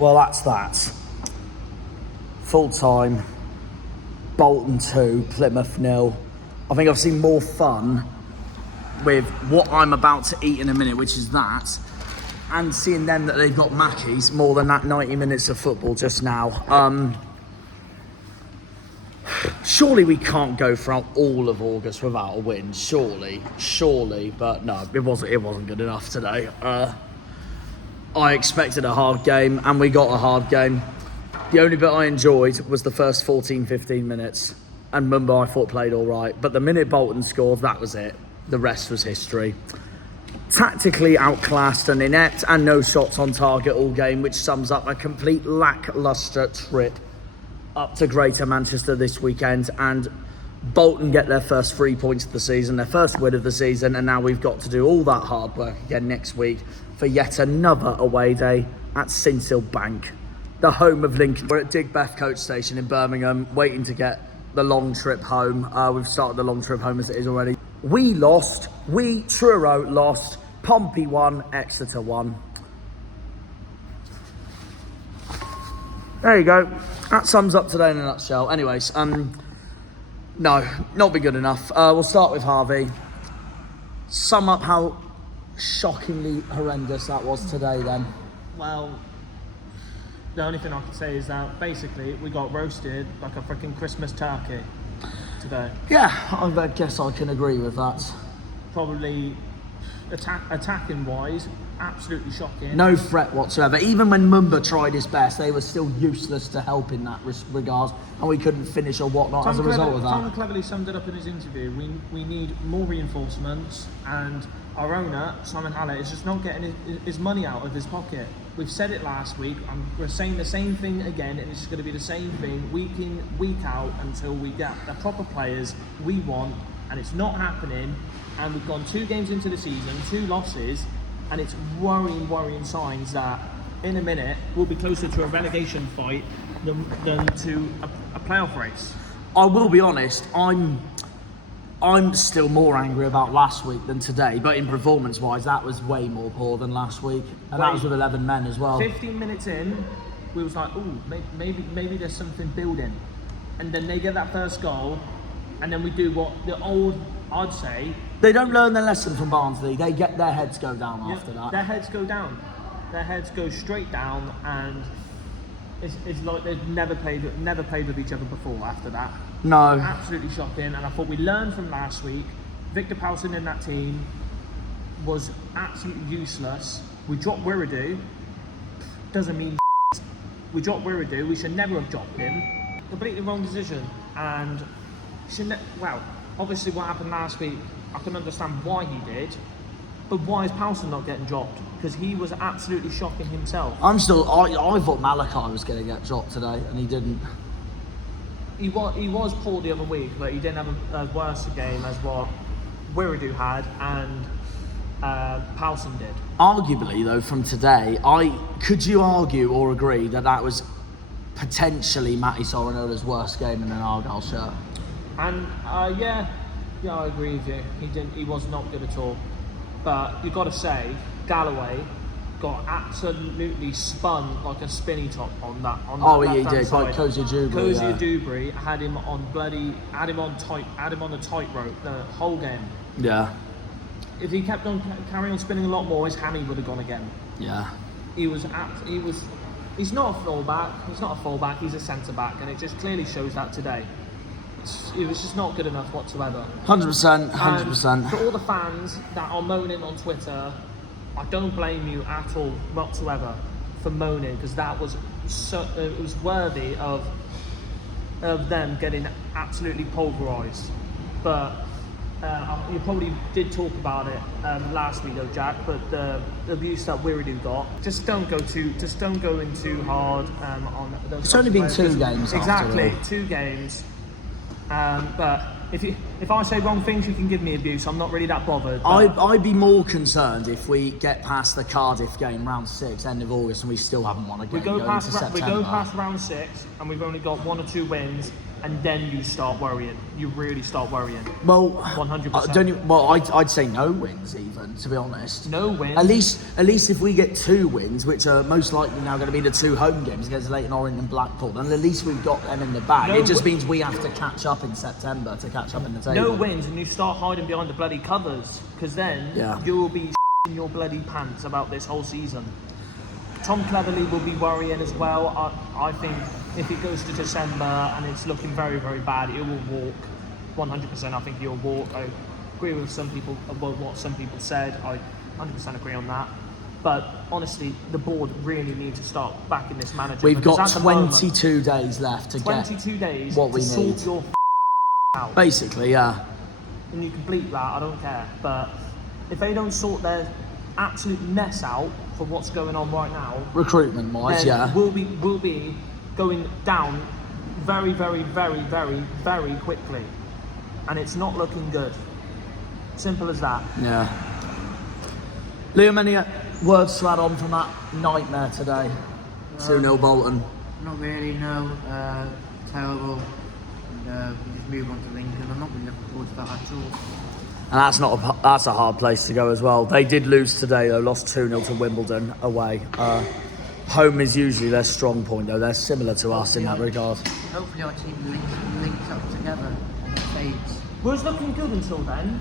Well, that's that. Full time. Bolton 2, Plymouth 0. I think I've seen more fun with what I'm about to eat in a minute, which is that, and seeing them that they've got Mackies more than that 90 minutes of football just now. Surely we can't go throughout all of August without a win. Surely, but no, it wasn't good enough today. I expected a hard game, and we got a hard game. The only bit I enjoyed was the first 14-15 minutes, and Mumbai I thought played all right. But the minute Bolton scored, that was it. The rest was history. Tactically outclassed and inept, and no shots on target all game, which sums up a complete lacklustre trip up to Greater Manchester this weekend. And Bolton get their first 3 points of the season, their first win of the season, and now we've got to do all that hard work again next week for yet another away day at Sincil Bank, the home of Lincoln. We're at Digbeth coach station in Birmingham, waiting to get the long trip home. We've started the long trip home as it is already. We lost, Truro lost, Pompey won, Exeter won. There you go. That sums up today in a nutshell. Anyways, no, not been good enough. We'll start with Harvey. Sum up how shockingly horrendous that was today then. Well, the only thing I can say is that basically we got roasted like a freaking Christmas turkey today. Yeah, I guess I can agree with that. Probably attacking wise, absolutely shocking. No threat whatsoever. Even when Mumba tried his best, they were still useless to help in that regard, and we couldn't finish or whatnot as a result of that. Tom cleverly summed it up in his interview. We need more reinforcements, and our owner, Simon Hallett, is just not getting his money out of his pocket. We've said it last week, and we're saying the same thing again, and it's going to be the same thing week in, week out until we get the proper players we want, and it's not happening. And we've gone 2 games into the season, 2 losses, and it's worrying signs that in a minute we'll be closer to a relegation fight than to a playoff race. I will be honest, I'm still more angry about last week than today, but in performance-wise, that was way more poor than last week, and that was with 11 men as well. 15 minutes in, we was like, ooh, maybe there's something building, and then they get that first goal, and then we do what the old, I'd say, they don't learn their lesson from Barnsley. They get their heads go down after that. Their heads go down. Their heads go straight down, and it's like they've never played with each other before after that. No. Absolutely shocking. And I thought we learned from last week. Victor Powson in that team was absolutely useless. We dropped Wiradoo. Doesn't mean we dropped Wiradoo. We should never have dropped him. Completely wrong decision. And obviously what happened last week, I can understand why he did, but why is Powson not getting dropped? Because he was absolutely shocking himself. I thought Malachi was going to get dropped today, and he didn't. He was poor the other week, but he didn't have a worse game as what Wiradoo had and Powson did. Arguably, though, from today, could you argue or agree that was potentially Matty Soranola's worst game in an Argyle shirt? And yeah, I agree with you. He was not good at all. But you've got to say, Galloway got absolutely spun like a spinny top on that. He did. Like Cozy Dewberry. Cozy Dewberry had him on the tightrope the whole game. Yeah. If he kept on carrying on spinning a lot more, his hammy would have gone again. Yeah. He's not a fullback. He's not a fullback. He's a centre back, and it just clearly shows that today. It was just not good enough whatsoever. 100%. For all the fans that are moaning on Twitter, I don't blame you at all whatsoever for moaning, because that was it was worthy of them getting absolutely pulverised. But you probably did talk about it last week though, Jack. But the abuse that Wiradoo got, just don't go in too hard on those. It's only been 2 games. Exactly, 2 games. But if I say wrong things, you can give me abuse. I'm not really that bothered. I'd be more concerned if we get past the Cardiff game, round 6, end of August, and we still haven't won a game. We go past round 6, and we've only got 1 or 2 wins, and then you start worrying. You really start worrying. Well, 100%. I'd say no wins even, to be honest. No wins. At least if we get 2 wins, which are most likely now going to be the 2 home games against Leyton Orient and Blackpool, then at least we've got them in the bag. It just means we have to catch up in September to catch up in the table. No wins, and you start hiding behind the bloody covers, because then you will be in your bloody pants about this whole season. Tom Cleverley will be worrying as well. I think if it goes to December and it's looking very, very bad, it will walk. 100%, I think he'll walk. I agree with some people, what some people said. I 100% agree on that. But honestly, the board really need to start backing this manager. We've got 22 days left to get 22 days what we sort need. Your out. Basically, yeah. And you can bleep that, I don't care. But if they don't sort their absolute mess out for what's going on right now, recruitment wise, we'll be going down very, very, very, very, very quickly, and it's not looking good. Simple as that. Yeah. Liam, any words to add on from that nightmare today? 2-0 Bolton. Not really, no. Terrible. And we just move on to Lincoln. I'm not really looking forward to that at all. And that's a hard place to go as well. They did lose today though, lost 2-0 to Wimbledon away. Home is usually their strong point though. They're similar to us in that regard. Hopefully our team links up together and it fades. Well, it's looking good until then.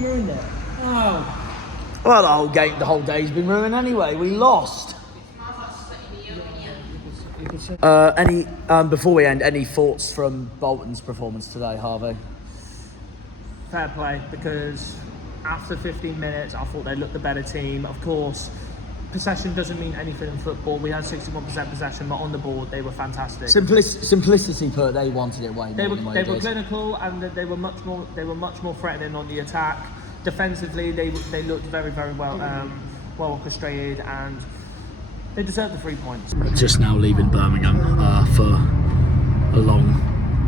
You ruined it. Oh. Well, the whole day's been ruined anyway. We lost. Before we end, any thoughts from Bolton's performance today, Harvey? Fair play, because after 15 minutes, I thought they looked the better team. Of course, possession doesn't mean anything in football. We had 61% possession, but on the board, they were fantastic. Simplicity put, they wanted it way more. They were clinical, and they were much more threatening on the attack. Defensively, they looked very, very well orchestrated, and they deserved the 3 points. Just now leaving Birmingham for a long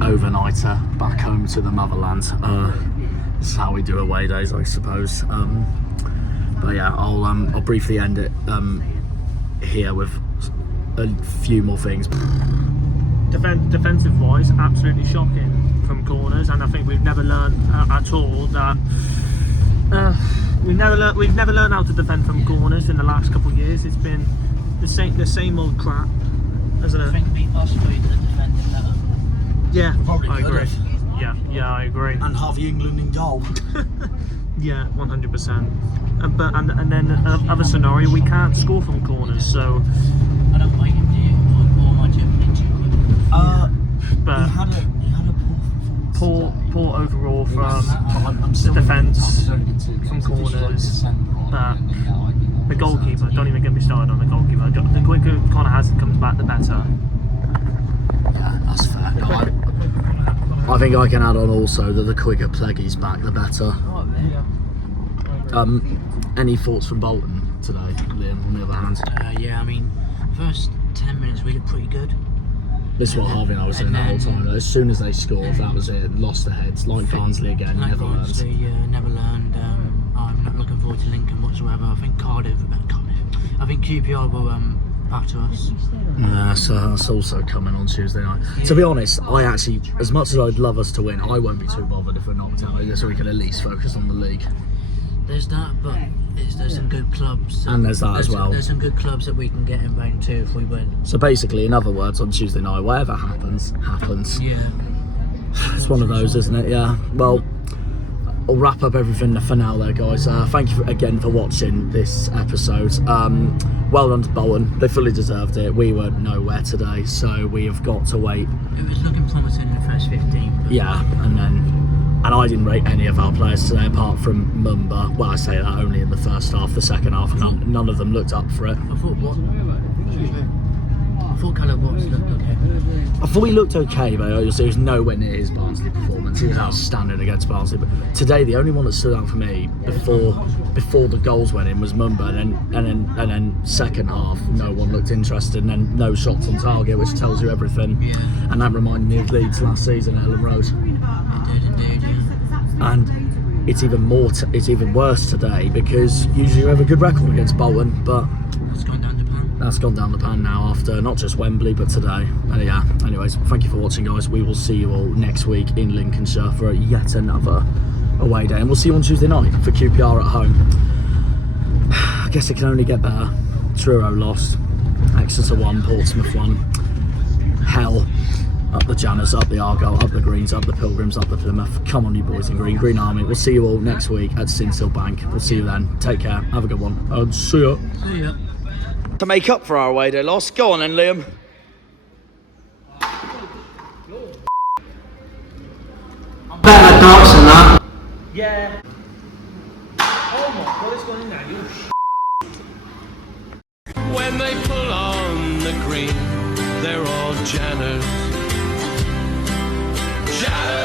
overnighter back home to the motherland. This is how we do away days, I suppose. But yeah, I'll briefly end it here with a few more things. Defensive wise, absolutely shocking from corners, and I think we've never learned at all that we've never learned how to defend from corners in the last couple of years. It's been the same old crap, isn't it? I think we possibly could have defended better. Yeah, Probably I could agree. have. Yeah, I agree. And Harvey England in goal. Yeah, 100%. And then other scenario, we can't score from corners, so. I don't like him, do you? Or am I jumping too quick? But he had a poor overall from defence, from corners. But the goalkeeper, don't even get me started on the goalkeeper. The quicker Connor Hazard comes back, the better. Yeah, that's fair. No, I think I can add on also that the quicker Pleggy's back, the better. Any thoughts from Bolton today, Liam, on the other hand? Yeah, I mean, first 10 minutes we looked pretty good. This is what Harvey and I was saying the whole time. As soon as they scored, that was it. Lost their heads. Like Barnsley again, Like never Barnsley, learned. never learned. I'm not looking forward to Lincoln whatsoever. I think I think QPR will batter us. Yeah, so that's also coming on Tuesday night. Yeah. To be honest, I actually, as much as I'd love us to win, I won't be too bothered if we're knocked out, so we can at least focus on the league. There's that, but there's some good clubs. And there's that as well. There's some good clubs that we can get in round 2 if we win. So basically, in other words, on Tuesday night, whatever happens, happens. Yeah. It's one of those, isn't it? Yeah. Well, I'll wrap up everything for now there, guys. Thank you again for watching this episode. Well done to Bolton. They fully deserved it. We were nowhere today, so we have got to wait. It was looking promising in the first 15. Yeah, and I didn't rate any of our players today apart from Mumba. Well, I say that only in the first half. The second half, none of them looked up for it. I thought thought Callum Watts looked okay. I thought he looked okay, but there was nowhere near his Barnsley performance. He was outstanding against Barnsley. But today, the only one that stood out for me before the goals went in was Mumba, and then second half, no one looked interested, and then no shots on target, which tells you everything. Yeah. And that reminded me of Leeds last season at Ellen Road. It did indeed, yeah. And it's even more. It's even worse today because usually you have a good record against Bolton, but It's gone down the pan. that's gone down the pan now after not just Wembley but today. And yeah, anyways, thank you for watching, guys. We will see you all next week in Lincolnshire for yet another away day, and we'll see you on Tuesday night for QPR at home. I guess it can only get better. Truro lost, Exeter won, Portsmouth won. Hell, up the Janners, up the ARGYLE, up the Greens, up the Pilgrims, up the Plymouth. Come on, you boys in green, Green Army. We'll see you all next week at Sinshill Bank. We'll see you then. Take care. Have a good one. And see ya. See ya. To make up for our away day loss, go on then, Liam. I'm better at darts than that. Yeah. Oh my god, it's gone in now. You're When they pull on the green, they're all Janners. Janners!